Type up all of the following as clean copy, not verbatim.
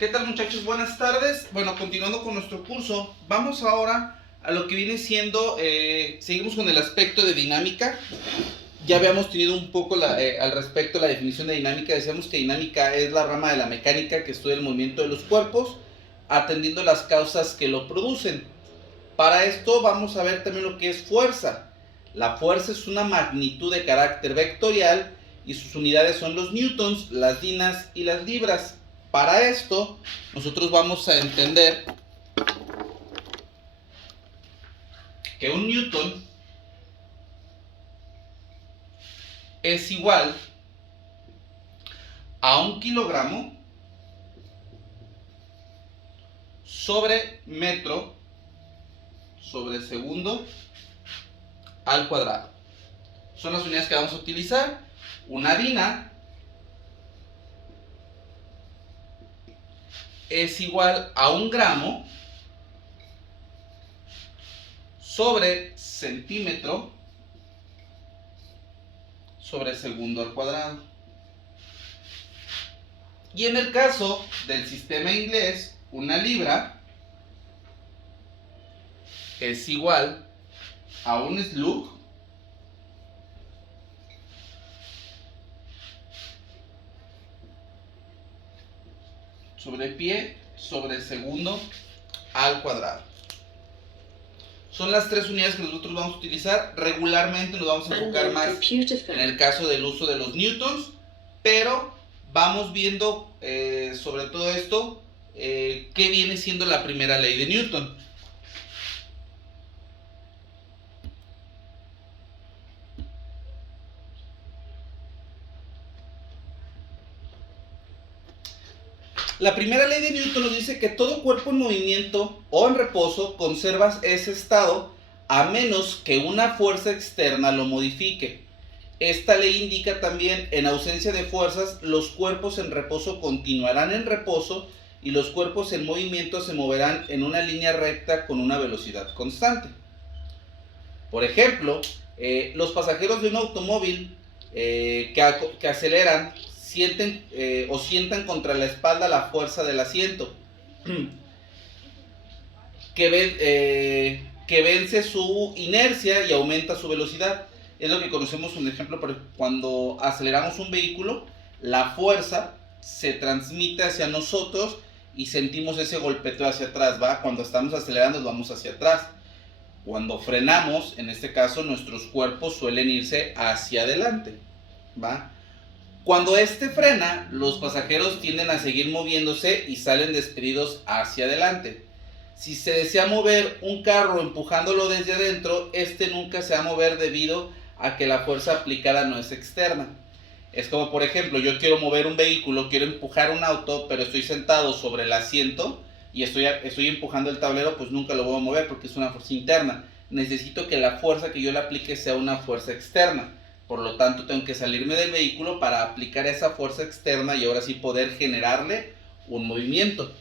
¿Qué tal, muchachos? Buenas tardes. Bueno, continuando con nuestro curso, vamos ahora a lo que viene siendo, seguimos con el aspecto de dinámica. Ya habíamos tenido un poco al respecto la definición de dinámica. Decíamos que dinámica es la rama de la mecánica que estudia el movimiento de los cuerpos, atendiendo las causas que lo producen. Para esto vamos a ver también lo que es fuerza. La fuerza es una magnitud de carácter vectorial y sus unidades son los newtons, las dinas y las libras. Para esto, nosotros vamos a entender que un newton es igual a 1 kilogramo sobre metro sobre segundo al cuadrado. Son las unidades que vamos a utilizar. Una dina es igual a 1 gramo sobre centímetro sobre segundo al cuadrado. Y en el caso del sistema inglés, una libra es igual a un slug sobre pie sobre segundo al cuadrado. Son las tres unidades que nosotros vamos a utilizar. Regularmente nos vamos a enfocar más en el caso del uso de los newtons, pero vamos viendo sobre todo esto qué viene siendo la primera ley de Newton. La primera ley de Newton nos dice que todo cuerpo en movimiento o en reposo conserva ese estado a menos que una fuerza externa lo modifique. Esta ley indica también, en ausencia de fuerzas, los cuerpos en reposo continuarán en reposo y los cuerpos en movimiento se moverán en una línea recta con una velocidad constante. Por ejemplo, los pasajeros de un automóvil que aceleran sientan contra la espalda la fuerza del asiento, que vence su inercia y aumenta su velocidad. Es lo que conocemos un ejemplo cuando aceleramos un vehículo, la fuerza se transmite hacia nosotros y sentimos ese golpeteo hacia atrás, ¿va? Cuando estamos acelerando vamos hacia atrás. Cuando frenamos, en este caso, nuestros cuerpos suelen irse hacia adelante, ¿va? Cuando este frena, los pasajeros tienden a seguir moviéndose y salen despedidos hacia adelante. Si se desea mover un carro empujándolo desde adentro, este nunca se va a mover debido a que la fuerza aplicada no es externa. Es como, por ejemplo, yo quiero mover un vehículo, quiero empujar un auto, pero estoy sentado sobre el asiento y estoy empujando el tablero, pues nunca lo voy a mover porque es una fuerza interna. Necesito que la fuerza que yo le aplique sea una fuerza externa. Por lo tanto, tengo que salirme del vehículo para aplicar esa fuerza externa y ahora sí poder generarle un movimiento.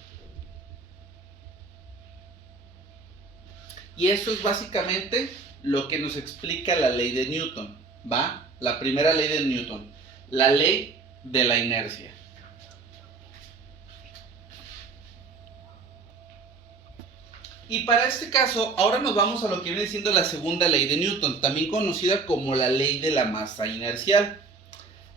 Y eso es básicamente lo que nos explica la ley de Newton, ¿va? La primera ley de Newton, la ley de la inercia. Y para este caso, ahora nos vamos a lo que viene siendo la segunda ley de Newton, también conocida como la ley de la masa inercial.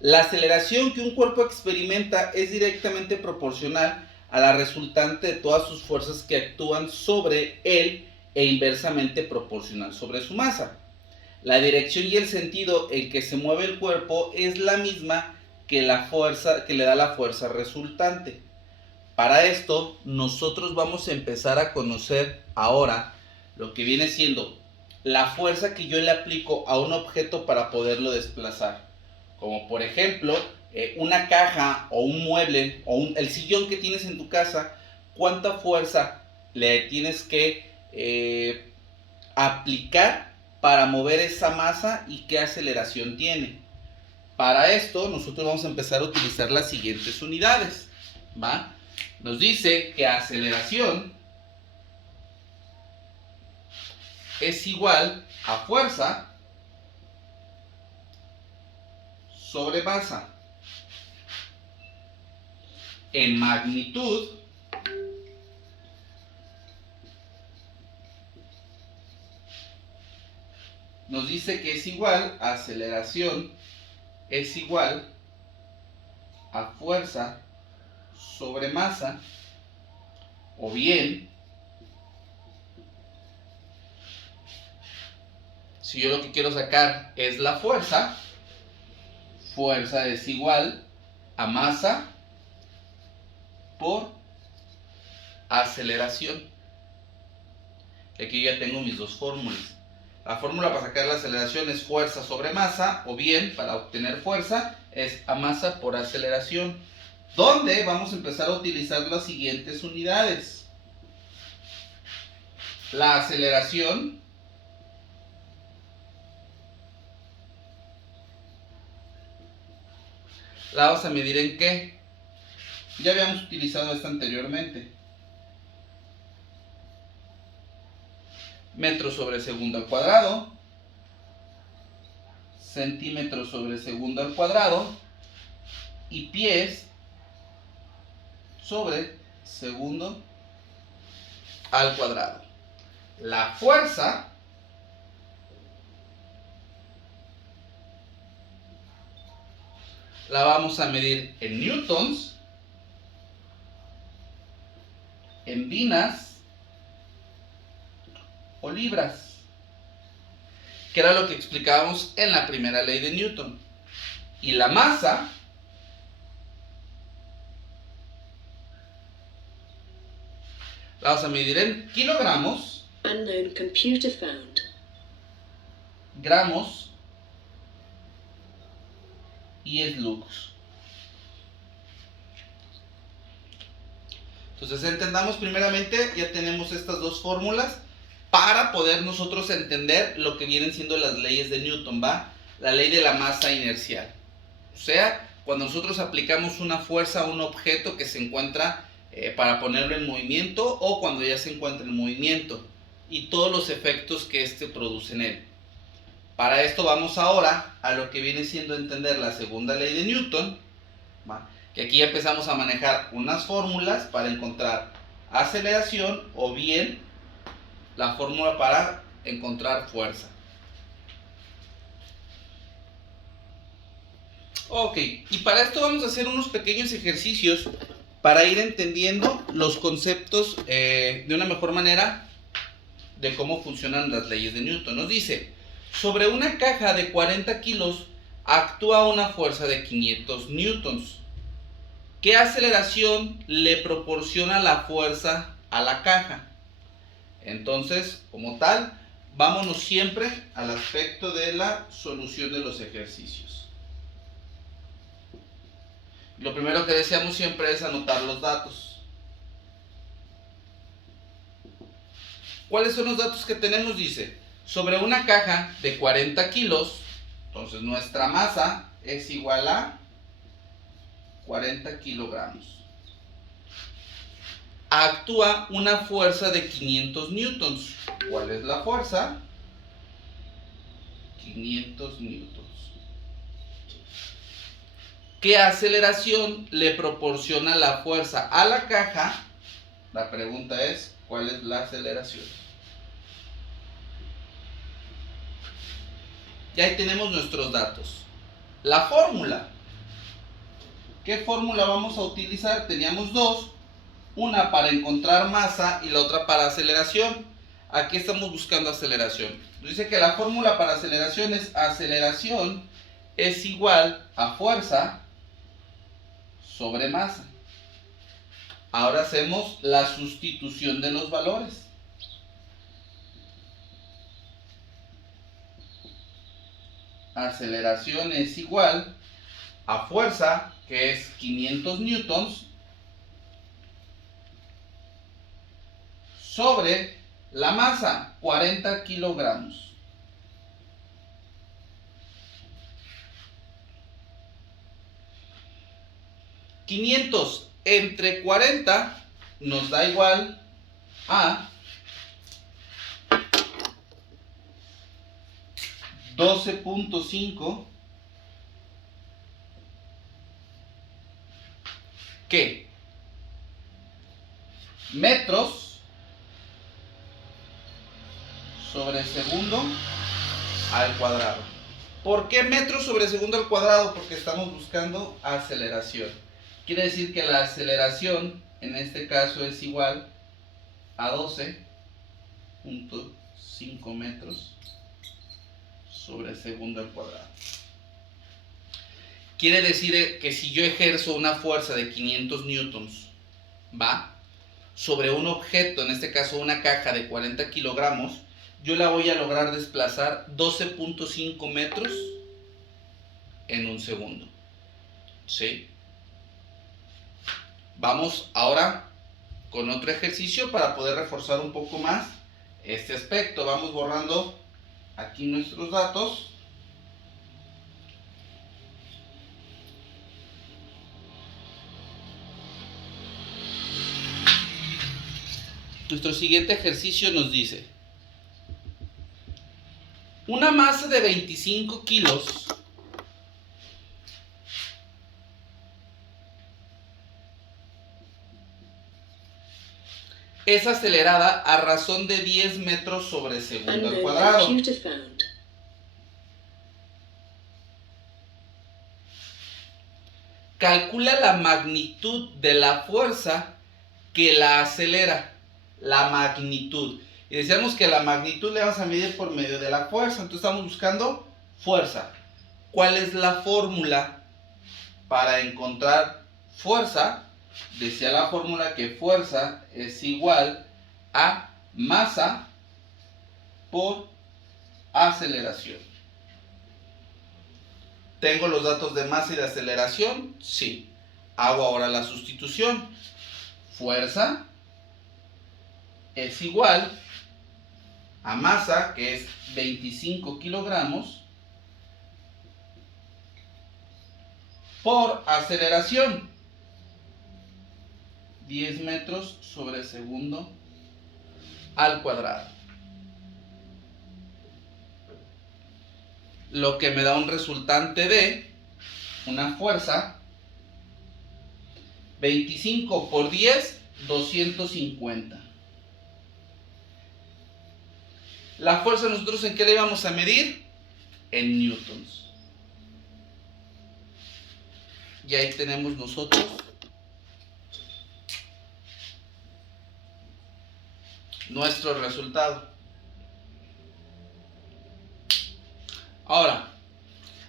La aceleración que un cuerpo experimenta es directamente proporcional a la resultante de todas sus fuerzas que actúan sobre él e inversamente proporcional sobre su masa. La dirección y el sentido en que se mueve el cuerpo es la misma que la fuerza que le da la fuerza resultante. Para esto, nosotros vamos a empezar a conocer ahora lo que viene siendo la fuerza que yo le aplico a un objeto para poderlo desplazar. Como por ejemplo, una caja o un mueble o el sillón que tienes en tu casa, ¿cuánta fuerza le tienes que aplicar para mover esa masa y qué aceleración tiene? Para esto, nosotros vamos a empezar a utilizar las siguientes unidades, ¿va? Nos dice que aceleración es igual a fuerza sobre masa en magnitud nos dice que es igual, aceleración es igual a fuerza sobre masa, o bien, si yo lo que quiero sacar es la fuerza, fuerza es igual a masa por aceleración. Aquí ya tengo mis dos fórmulas. La fórmula para sacar la aceleración es fuerza sobre masa, o bien, para obtener fuerza, es a masa por aceleración, donde vamos a empezar a utilizar las siguientes unidades. La aceleración la vamos a medir en ¿qué? Ya habíamos utilizado esta anteriormente. Metros sobre segundo al cuadrado, centímetros sobre segundo al cuadrado y pies sobre segundo al cuadrado. La fuerza la vamos a medir en newtons, en vinas o libras, que era lo que explicábamos en la primera ley de Newton. Y la masa la vamos a medir en kilogramos, unknown computer found, gramos y slugs. Entonces entendamos primeramente, ya tenemos estas dos fórmulas para poder nosotros entender lo que vienen siendo las leyes de Newton, ¿va? La ley de la masa inercial. O sea, cuando nosotros aplicamos una fuerza a un objeto que se encuentra para ponerlo en movimiento, o cuando ya se encuentra en movimiento, y todos los efectos que éste produce en él. Para esto vamos ahora a lo que viene siendo entender la segunda ley de Newton, ¿va? Que aquí ya empezamos a manejar unas fórmulas para encontrar aceleración, o bien la fórmula para encontrar fuerza. Ok, y para esto vamos a hacer unos pequeños ejercicios para ir entendiendo los conceptos de una mejor manera de cómo funcionan las leyes de Newton. Nos dice, sobre una caja de 40 kilos actúa una fuerza de 500 newtons. ¿Qué aceleración le proporciona la fuerza a la caja? Entonces, como tal, vámonos siempre al aspecto de la solución de los ejercicios. Lo primero que deseamos siempre es anotar los datos. ¿Cuáles son los datos que tenemos? Dice, sobre una caja de 40 kilos, entonces nuestra masa es igual a 40 kilogramos. Actúa una fuerza de 500 newtons. ¿Cuál es la fuerza? 500 newtons. ¿Qué aceleración le proporciona la fuerza a la caja? La pregunta es, ¿cuál es la aceleración? Y ahí tenemos nuestros datos. La fórmula. ¿Qué fórmula vamos a utilizar? Teníamos dos. Una para encontrar masa y la otra para aceleración. Aquí estamos buscando aceleración. Dice que la fórmula para aceleración es igual a fuerza sobre masa. Ahora hacemos la sustitución de los valores. Aceleración es igual a fuerza, que es 500 newtons, sobre la masa, 40 kilogramos. $500 entre 40 nos da igual a 12.5 ¿qué? Metros sobre segundo al cuadrado. ¿Por qué metros sobre segundo al cuadrado? Porque estamos buscando aceleración. Quiere decir que la aceleración en este caso es igual a 12.5 metros sobre segundo al cuadrado. Quiere decir que si yo ejerzo una fuerza de 500 newtons, ¿va?, sobre un objeto, en este caso una caja de 40 kilogramos, yo la voy a lograr desplazar 12.5 metros en un segundo. ¿Sí? Vamos ahora con otro ejercicio para poder reforzar un poco más este aspecto. Vamos borrando aquí nuestros datos. Nuestro siguiente ejercicio nos dice: una masa de 25 kilos es acelerada a razón de 10 metros sobre segundo al Unknown cuadrado. computer found. Calcula la magnitud de la fuerza que la acelera. La magnitud. Y decíamos que la magnitud le vamos a medir por medio de la fuerza. Entonces estamos buscando fuerza. ¿Cuál es la fórmula para encontrar fuerza? Decía la fórmula que fuerza es igual a masa por aceleración. ¿Tengo los datos de masa y de aceleración? Sí. Hago ahora la sustitución. Fuerza es igual a masa, que es 25 kilogramos, por aceleración, 10 metros sobre segundo al cuadrado. Lo que me da un resultante de una fuerza 25 por 10, 250. La fuerza nosotros ¿en qué le vamos a medir? En newtons. Y ahí tenemos nosotros nuestro resultado. Ahora,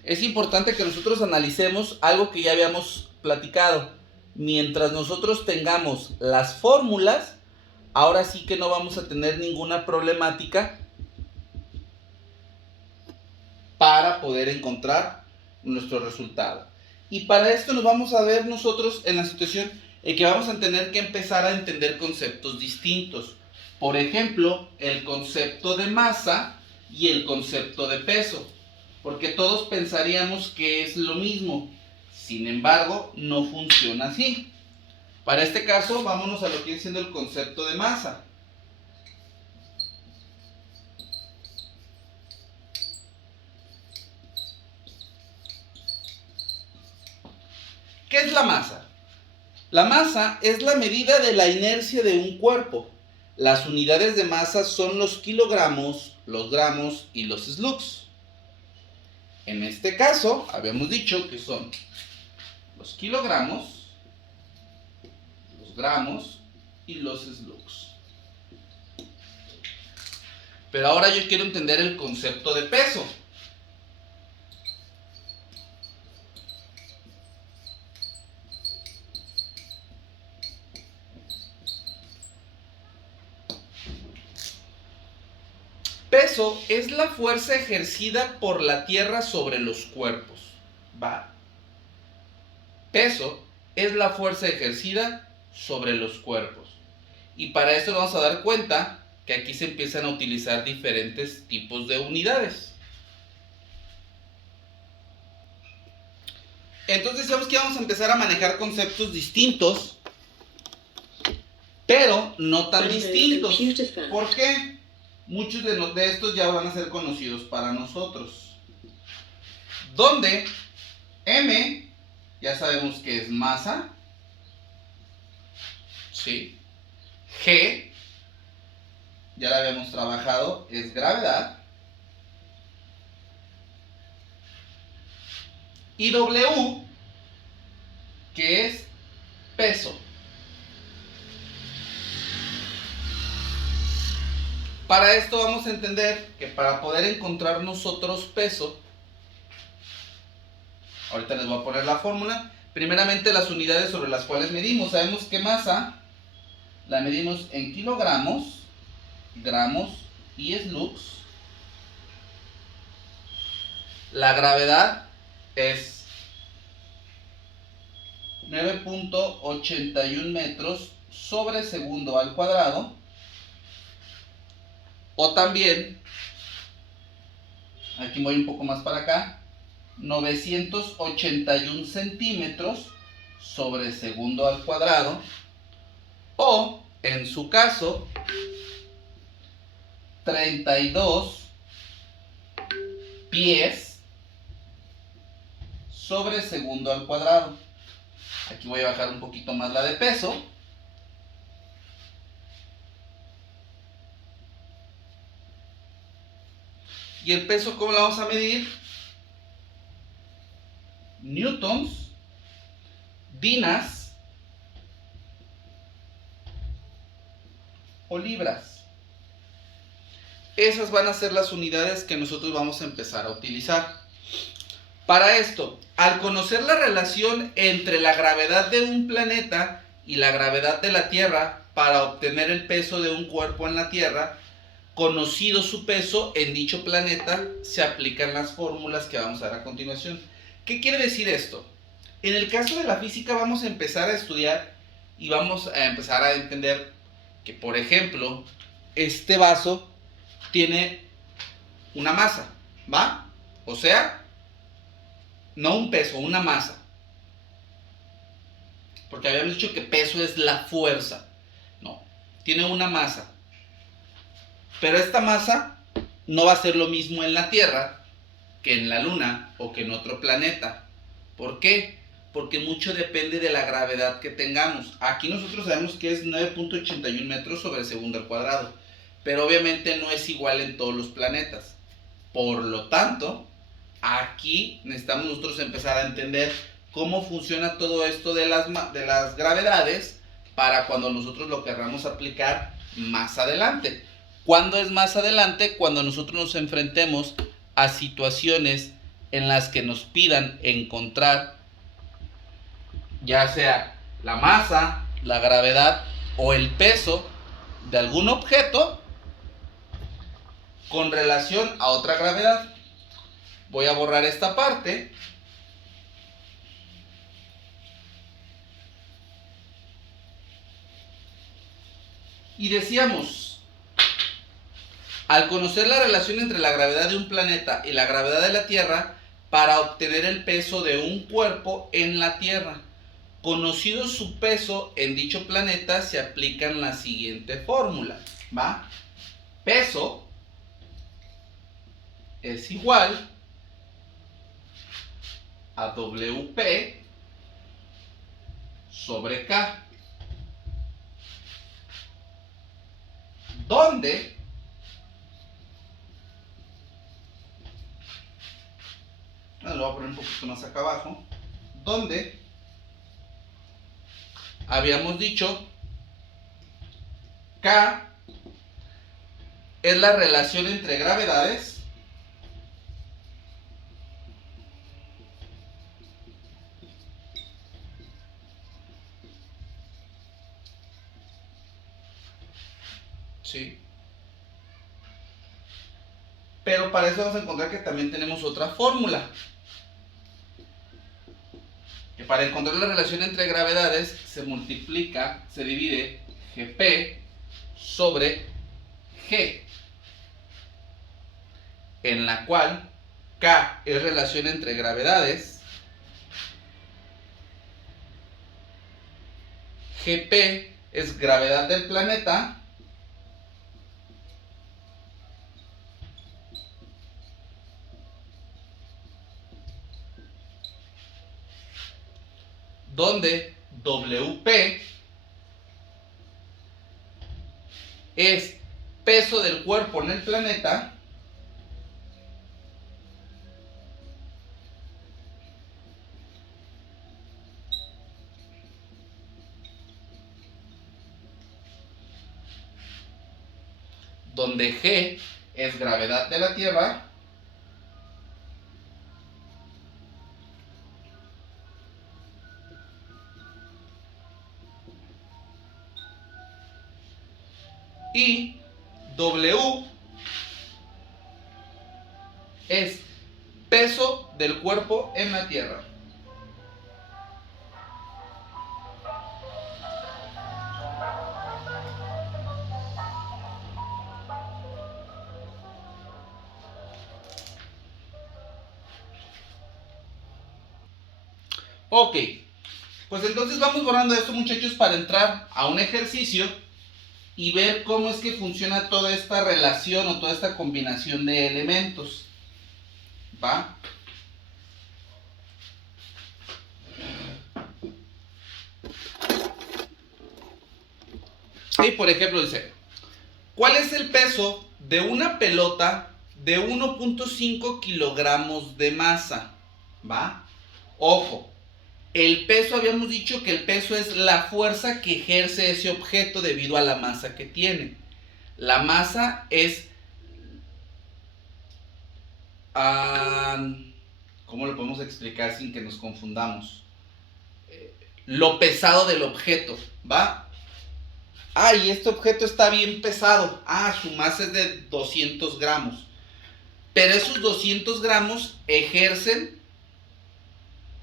es importante que nosotros analicemos algo que ya habíamos platicado. Mientras nosotros tengamos las fórmulas, ahora sí que no vamos a tener ninguna problemática para poder encontrar nuestro resultado. Y para esto nos vamos a ver nosotros en la situación en que vamos a tener que empezar a entender conceptos distintos. Por ejemplo, el concepto de masa y el concepto de peso. Porque todos pensaríamos que es lo mismo. Sin embargo, no funciona así. Para este caso, vámonos a lo que viene siendo el concepto de masa. ¿Qué es la masa? La masa es la medida de la inercia de un cuerpo. Las unidades de masa son los kilogramos, los gramos y los slugs. En este caso, habíamos dicho que son los kilogramos, los gramos y los slugs. Pero ahora yo quiero entender el concepto de peso. Peso es la fuerza ejercida por la Tierra sobre los cuerpos. ¿Va? Peso es la fuerza ejercida sobre los cuerpos. Y para eso vamos a dar cuenta que aquí se empiezan a utilizar diferentes tipos de unidades. Entonces sabemos que vamos a empezar a manejar conceptos distintos, pero no tan distintos. ¿Por qué? Muchos de estos ya van a ser conocidos para nosotros. Donde M, ya sabemos que es masa. ¿Sí? G, ya la habíamos trabajado, es gravedad. y W, que es peso. Para esto vamos a entender que para poder encontrar nosotros peso, ahorita les voy a poner la fórmula. Primeramente las unidades sobre las cuales medimos. Sabemos que masa la medimos en kilogramos, gramos y slugs. La gravedad es 9.81 metros sobre segundo al cuadrado. O también, aquí voy un poco más para acá, 981 centímetros sobre segundo al cuadrado. O, en su caso, 32 pies sobre segundo al cuadrado. Aquí voy a bajar un poquito más la de peso. ¿Y el peso cómo lo vamos a medir? Newtons, dinas o libras. Esas van a ser las unidades que nosotros vamos a empezar a utilizar. Para esto, al conocer la relación entre la gravedad de un planeta y la gravedad de la Tierra para obtener el peso de un cuerpo en la Tierra, conocido su peso en dicho planeta, se aplican las fórmulas que vamos a ver a continuación. ¿Qué quiere decir esto? En el caso de la física vamos a empezar a estudiar y vamos a empezar a entender que, por ejemplo, este vaso tiene una masa, ¿va? O sea, no un peso, una masa. Porque habíamos dicho que peso es la fuerza. No, tiene una masa. Pero esta masa no va a ser lo mismo en la Tierra que en la Luna o que en otro planeta. ¿Por qué? Porque mucho depende de la gravedad que tengamos. Aquí nosotros sabemos que es 9.81 metros sobre segundo al cuadrado. Pero obviamente no es igual en todos los planetas. Por lo tanto, aquí necesitamos nosotros empezar a entender cómo funciona todo esto de las gravedades para cuando nosotros lo querramos aplicar más adelante. ¿Cuándo es más adelante? Cuando nosotros nos enfrentemos a situaciones en las que nos pidan encontrar ya sea la masa, la gravedad o el peso de algún objeto con relación a otra gravedad. Voy a borrar esta parte. Y decíamos, al conocer la relación entre la gravedad de un planeta y la gravedad de la Tierra, para obtener el peso de un cuerpo en la Tierra, conocido su peso en dicho planeta, se aplican la siguiente fórmula, ¿va? Peso es igual a WP sobre K, donde lo voy a poner un poquito más acá abajo, donde habíamos dicho K es la relación entre gravedades ¿sí? Pero para eso vamos a encontrar que también tenemos otra fórmula. Que para encontrar la relación entre gravedades se multiplica, se divide GP sobre G, en la cual K es relación entre gravedades, GP es gravedad del planeta, donde WP es peso del cuerpo en el planeta donde G es gravedad de la Tierra, y W es peso del cuerpo en la Tierra. Ok, pues entonces vamos borrando esto, muchachos, para entrar a un ejercicio y ver cómo es que funciona toda esta relación o toda esta combinación de elementos. ¿Va? Y por ejemplo dice, ¿cuál es el peso de una pelota de 1.5 kilogramos de masa? ¿Va? Ojo, el peso, habíamos dicho que el peso es la fuerza que ejerce ese objeto debido a la masa que tiene. La masa es... ¿cómo lo podemos explicar sin que nos confundamos? Lo pesado del objeto, ¿va? Y este objeto está bien pesado. Su masa es de 200 gramos. Pero esos 200 gramos ejercen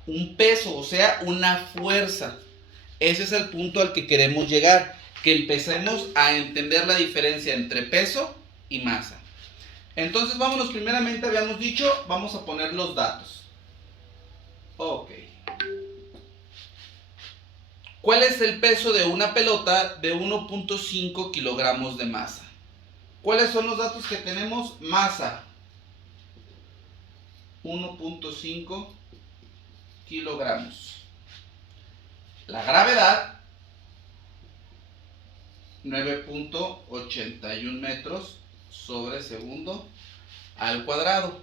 un peso, o sea, una fuerza. Ese es el punto al que queremos llegar, que empecemos a entender la diferencia entre peso y masa. Entonces vámonos, primeramente habíamos dicho, vamos a poner los datos. Ok. ¿Cuál es el peso de una pelota de 1.5 kilogramos de masa? ¿Cuáles son los datos que tenemos? Masa, 1.5 kilogramos. La gravedad, 9.81 metros sobre segundo al cuadrado.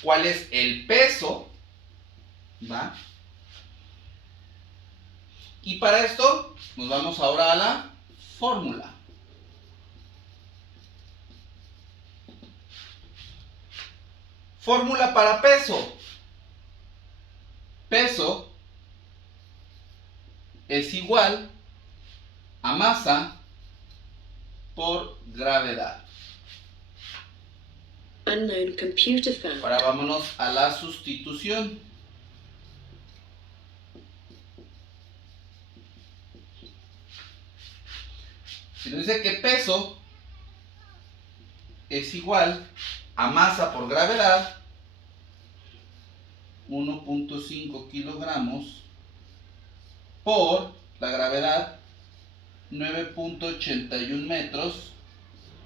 ¿Cuál es el peso? ¿Va? Y para esto nos vamos ahora a la fórmula. Fórmula para peso. Peso es igual a masa por gravedad. Unknown computer found. Ahora vámonos a la sustitución. Si nos dice que peso es igual a masa por gravedad, 1.5 kilogramos por la gravedad, 9.81 metros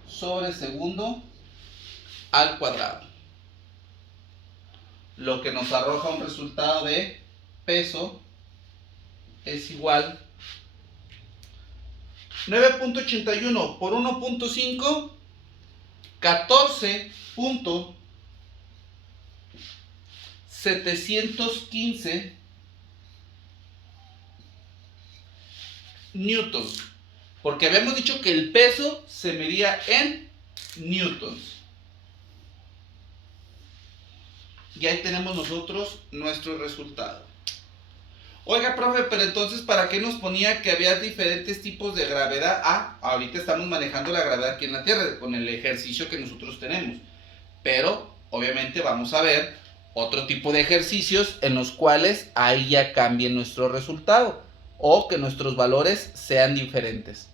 sobre segundo al cuadrado. Lo que nos arroja un resultado de peso es igual 9.81 por 1.5, 14.715 newtons. Porque habíamos dicho que el peso se medía en newtons. Y ahí tenemos nosotros nuestro resultado. Oiga, profe, pero entonces, ¿para qué nos ponía que había diferentes tipos de gravedad? Ahorita estamos manejando la gravedad aquí en la Tierra con el ejercicio que nosotros tenemos. Pero, obviamente, vamos a ver otro tipo de ejercicios en los cuales ahí ya cambie nuestro resultado o que nuestros valores sean diferentes.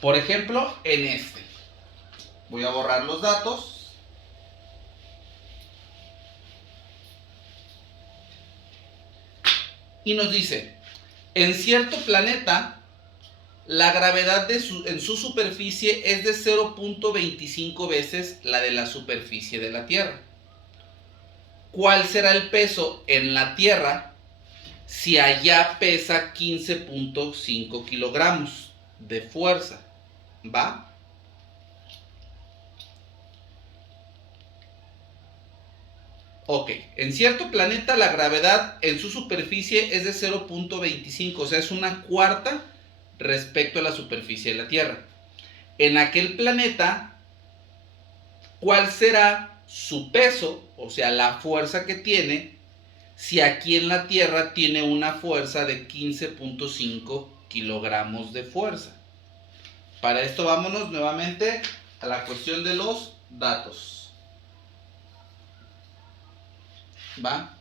Por ejemplo, en este. Voy a borrar los datos. Y nos dice, en cierto planeta, la gravedad en su superficie es de 0.25 veces la de la superficie de la Tierra. ¿Cuál será el peso en la Tierra si allá pesa 15.5 kilogramos de fuerza? ¿Va? Ok, en cierto planeta la gravedad en su superficie es de 0.25, o sea, es una cuarta respecto a la superficie de la Tierra. En aquel planeta, ¿cuál será su peso? O sea, la fuerza que tiene, si aquí en la Tierra tiene una fuerza de 15.5 kilogramos de fuerza. Para esto vámonos nuevamente a la cuestión de los datos. ¿Va?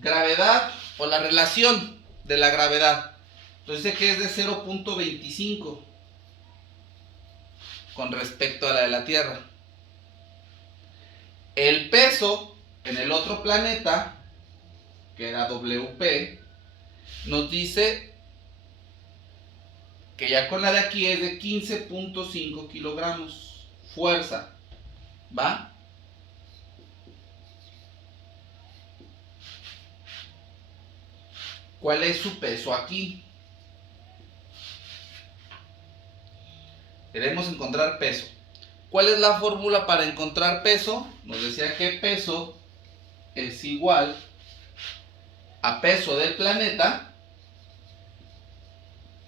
Gravedad o la relación de la gravedad. Entonces dice que es de 0.25 con respecto a la de la Tierra. El peso en el otro planeta, que era WP, nos dice que ya con la de aquí es de 15.5 kilogramos. Fuerza. ¿Va? ¿Cuál es su peso aquí? Queremos encontrar peso. ¿Cuál es la fórmula para encontrar peso? Nos decía que peso es igual a peso del planeta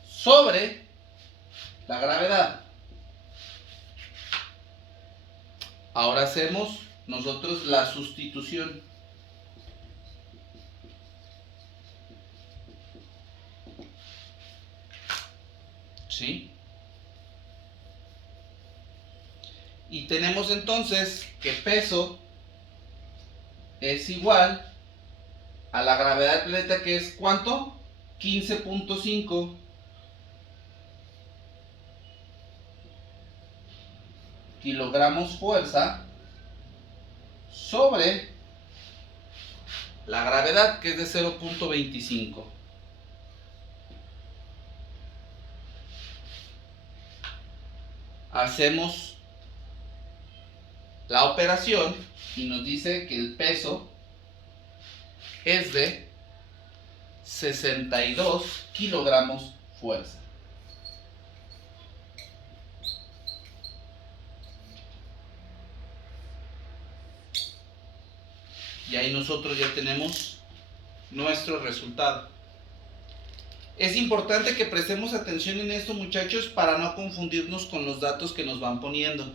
sobre la gravedad. Ahora hacemos nosotros la sustitución. ¿Sí? Y tenemos entonces que peso es igual a la gravedad del planeta, que es ¿cuánto? 15.5 kilogramos fuerza sobre la gravedad, que es de 0.25. Hacemos la operación y nos dice que el peso es de 62 kilogramos fuerza. Y ahí nosotros ya tenemos nuestro resultado. Es importante que prestemos atención en esto, muchachos, para no confundirnos con los datos que nos van poniendo,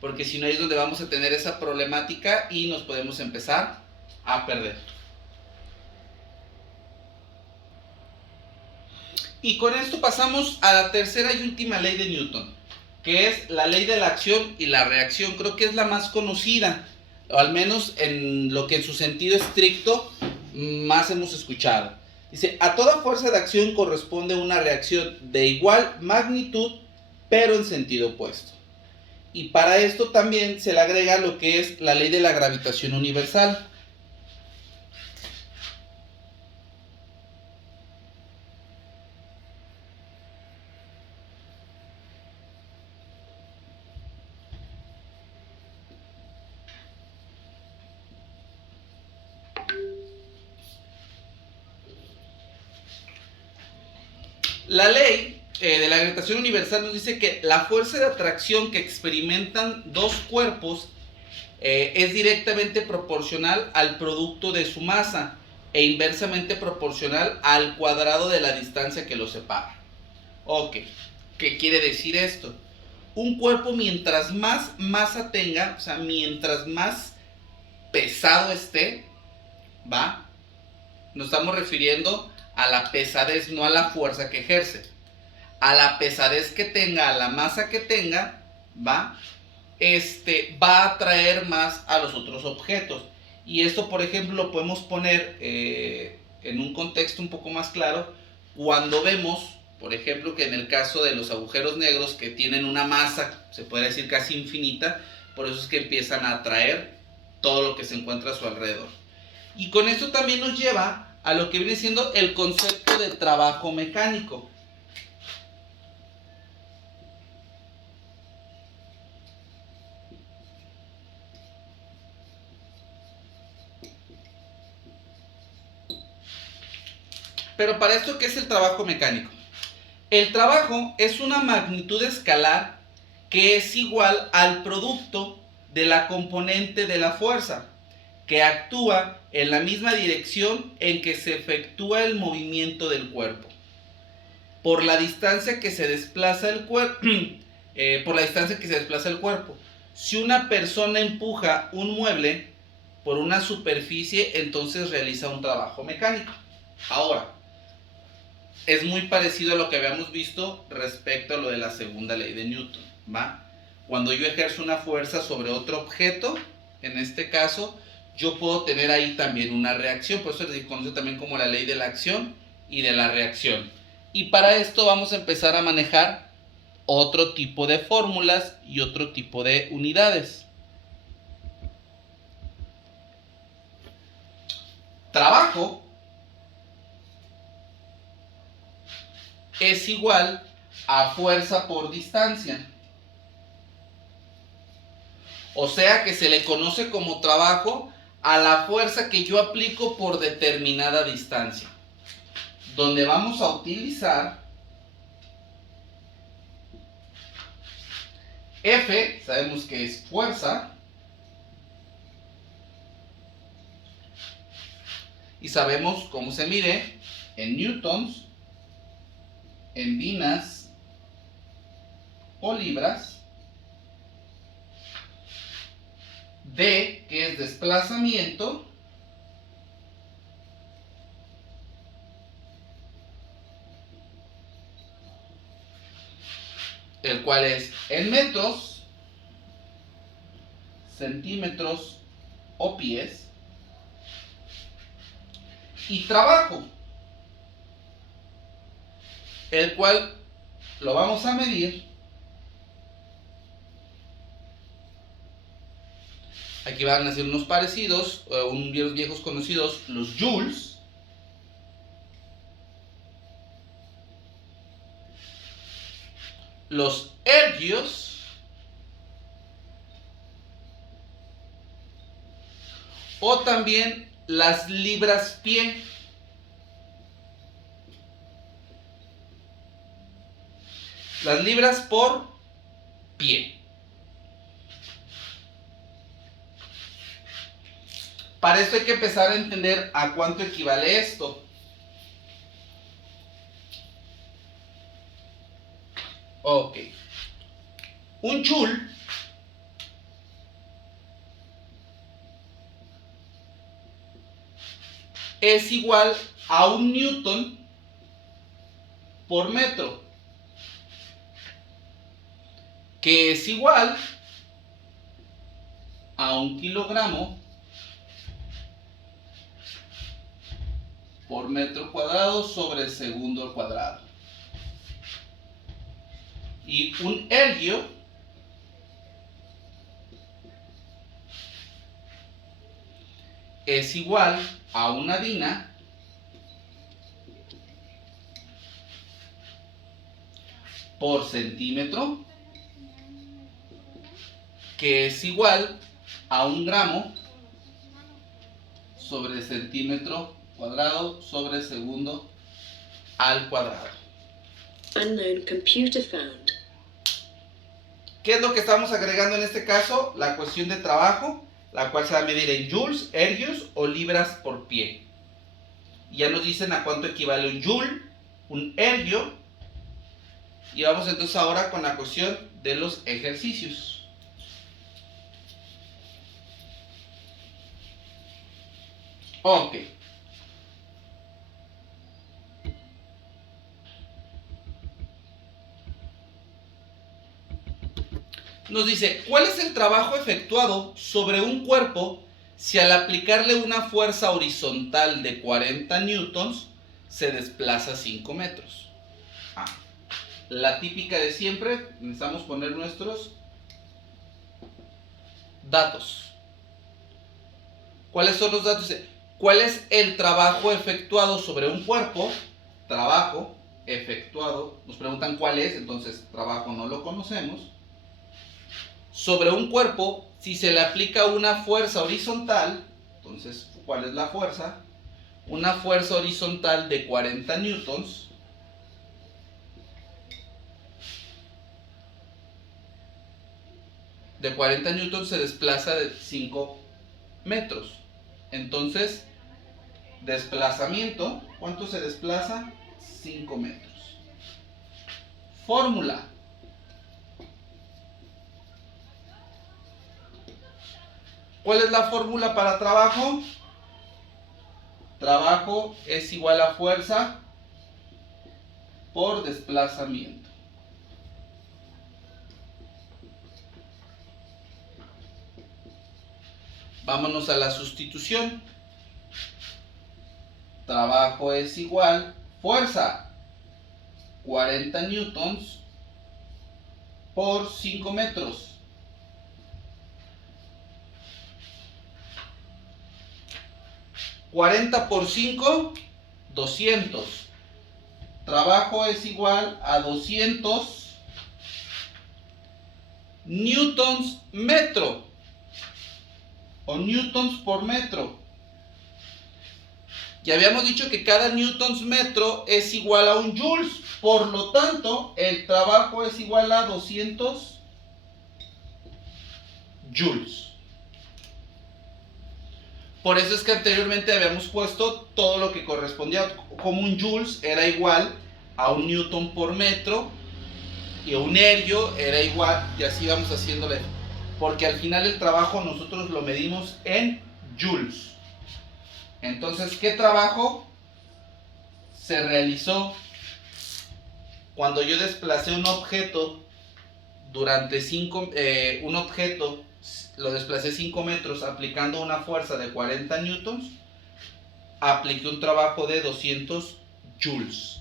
porque si no es donde vamos a tener esa problemática y nos podemos empezar a perder. Y con esto pasamos a la tercera y última ley de Newton, que es la ley de la acción y la reacción. Creo que es la más conocida, o al menos en lo que en su sentido estricto más hemos escuchado. Dice, a toda fuerza de acción corresponde una reacción de igual magnitud, pero en sentido opuesto. Y para esto también se le agrega lo que es la ley de la gravitación universal. La ley de la gravitación universal nos dice que la fuerza de atracción que experimentan dos cuerpos es directamente proporcional al producto de su masa e inversamente proporcional al cuadrado de la distancia que los separa. Ok, ¿qué quiere decir esto? Un cuerpo, mientras más masa tenga, o sea, mientras más pesado esté, ¿va? Nos estamos refiriendo a la pesadez, no a la fuerza que ejerce. A la pesadez que tenga, a la masa que tenga, va a atraer más a los otros objetos. Y esto, por ejemplo, lo podemos poner en un contexto un poco más claro cuando vemos, por ejemplo, que en el caso de los agujeros negros, que tienen una masa, se puede decir casi infinita, por eso es que empiezan a atraer todo lo que se encuentra a su alrededor. Y con esto también nos lleva a lo que viene siendo el concepto de trabajo mecánico. Pero para esto, ¿qué es el trabajo mecánico? El trabajo es una magnitud escalar que es igual al producto de la componente de la fuerza. que actúa en la misma dirección en que se efectúa el movimiento del cuerpo, por la distancia que se desplaza el cuerpo. Por la distancia que se desplaza el cuerpo. Si una persona empuja un mueble por una superficie, entonces realiza un trabajo mecánico. Ahora, es muy parecido a lo que habíamos visto respecto a lo de la segunda ley de Newton, ¿va? Cuando yo ejerzo una fuerza sobre otro objeto, en este caso, yo puedo tener ahí también una reacción, por eso se conoce también como la ley de la acción y de la reacción. Y para esto vamos a empezar a manejar otro tipo de fórmulas y otro tipo de unidades. Trabajo es igual a fuerza por distancia. O sea que se le conoce como trabajo a la fuerza que yo aplico por determinada distancia. Donde vamos a utilizar F, sabemos que es fuerza, y sabemos cómo se mide en newtons, en dinas o libras. D, que es desplazamiento, el cual es en metros, centímetros o pies. Y trabajo, el cual lo vamos a medir. Aquí van a ser unos parecidos, unos viejos conocidos, los joules. Los ergios. O también las libras-pie. Las libras por pie. Para esto hay que empezar a entender a cuánto equivale esto. Ok. Un joule es igual a un newton por metro, que es igual a un kilogramo por metro cuadrado sobre segundo al cuadrado. Y un ergio es igual a una dina por centímetro, que es igual a un gramo sobre centímetro cuadrado sobre segundo al cuadrado. Unknown computer found. ¿Qué es lo que estamos agregando en este caso? La cuestión de trabajo, la cual se va a medir en joules, ergios o libras por pie. Ya nos dicen a cuánto equivale un joule, un ergio. Y vamos entonces ahora con la cuestión de los ejercicios. Ok. Nos dice, ¿cuál es el trabajo efectuado sobre un cuerpo si al aplicarle una fuerza horizontal de 40 newtons se desplaza 5 metros? La típica de siempre, necesitamos poner nuestros datos. ¿Cuáles son los datos? ¿Cuál es el trabajo efectuado sobre un cuerpo? Trabajo efectuado, nos preguntan cuál es, entonces trabajo no lo conocemos. Sobre un cuerpo, si se le aplica una fuerza horizontal, entonces, ¿cuál es la fuerza? Una fuerza horizontal de 40 newtons. De 40 newtons se desplaza de 5 metros. Entonces, desplazamiento, ¿cuánto se desplaza? 5 metros. Fórmula. ¿Cuál es la fórmula para trabajo? Trabajo es igual a fuerza por desplazamiento. Vámonos a la sustitución. Trabajo es igual, fuerza, 40 newtons por 5 metros. ¿40 por 5? 200. Trabajo es igual a 200 newtons metro o newtons por metro. Ya habíamos dicho que cada newtons metro es igual a un joules, por lo tanto el trabajo es igual a 200 joules. Por eso es que anteriormente habíamos puesto todo lo que correspondía, como un joules era igual a un newton por metro y un ergio era igual, y así vamos haciéndole, porque al final el trabajo nosotros lo medimos en joules. Entonces, ¿qué trabajo se realizó cuando yo desplacé un objeto durante un objeto lo desplacé 5 metros aplicando una fuerza de 40 newtons? Apliqué un trabajo de 200 joules.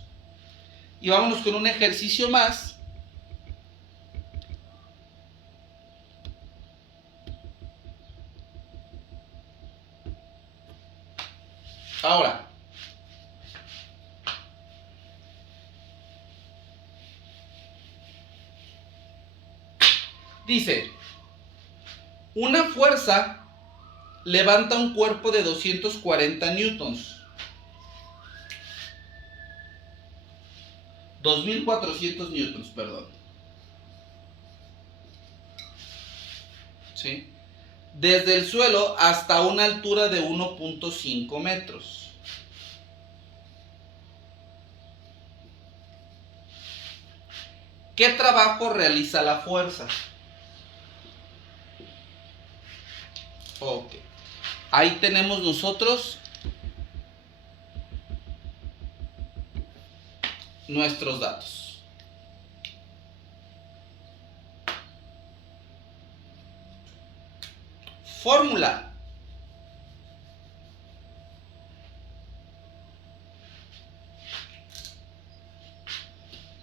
Y vámonos con un ejercicio más. Ahora, dice, una fuerza levanta un cuerpo de 240 newtons. 2400 newtons, perdón. ¿Sí? Desde el suelo hasta una altura de 1.5 metros. ¿Qué trabajo realiza la fuerza? Ok. Ahí tenemos nosotros nuestros datos. Fórmula.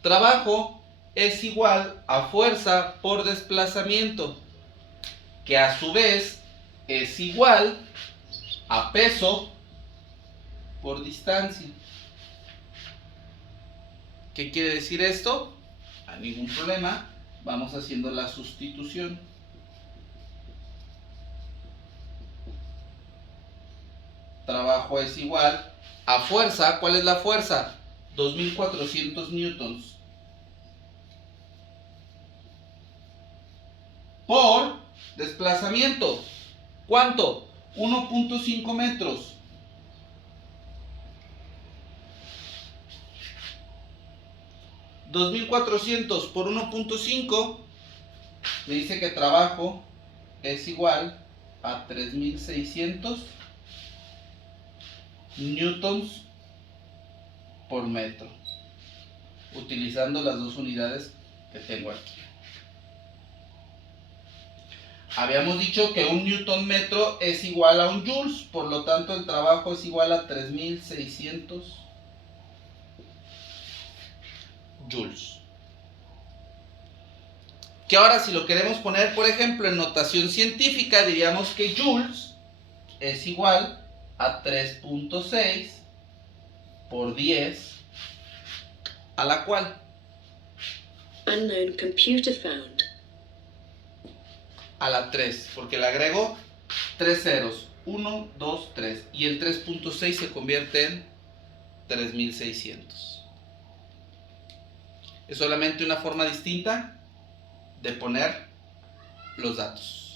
Trabajo es igual a fuerza por desplazamiento, que a su vez es igual a peso por distancia. ¿Qué quiere decir esto? No hay ningún problema. Vamos haciendo la sustitución. Trabajo es igual a fuerza. ¿Cuál es la fuerza? 2400 newtons. Por desplazamiento. ¿Cuánto? 1.5 metros. $2,400 por 1.5 me dice que trabajo es igual a 3,600 newtons por metro, utilizando las dos unidades que tengo aquí. Habíamos dicho que un newton metro es igual a un joules, por lo tanto el trabajo es igual a 3,600 joules. Que ahora, si lo queremos poner, por ejemplo, en notación científica, diríamos que joules es igual a 3.6 por 10 a la cual. Unknown computer found. A la 3, porque le agrego 3 ceros. 1, 2, 3. Y el 3.6 se convierte en 3,600. Es solamente una forma distinta de poner los datos.